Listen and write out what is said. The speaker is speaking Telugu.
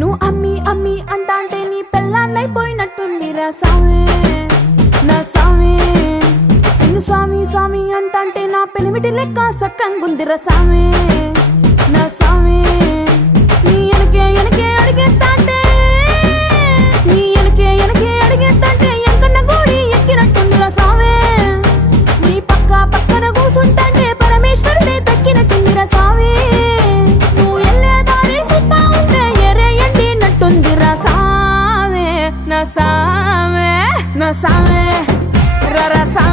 నువ్వు అమ్మి అమ్మి అంటాంటే నీ పెళ్ళాన్నైపోయినట్టుందిరా సామి నా సామి. నిన్ను స్వామి స్వామి అంటాంటే నా పెనిమిటి లెక్క సక్కంగుందిరా సామి నా సామి. నీ ఎనకే ఎనకే అడిగేస్తాంటే నీ ఎనకే ఎనకే అడిగేస్తాంటే ఎంకన్న గోడి ఎక్కినట్టుందిరా సామి. నీ పక్క పక్కన కూసుంటాంటే పరమేశ్వరుడే దక్కినట్టుందిరా సామి. నువ్వు ఎల్లే దారి సుత్తా ఉంటే ఎరే ఎండినట్టుందిరా సామి నా సామి నా సామి రర సామి.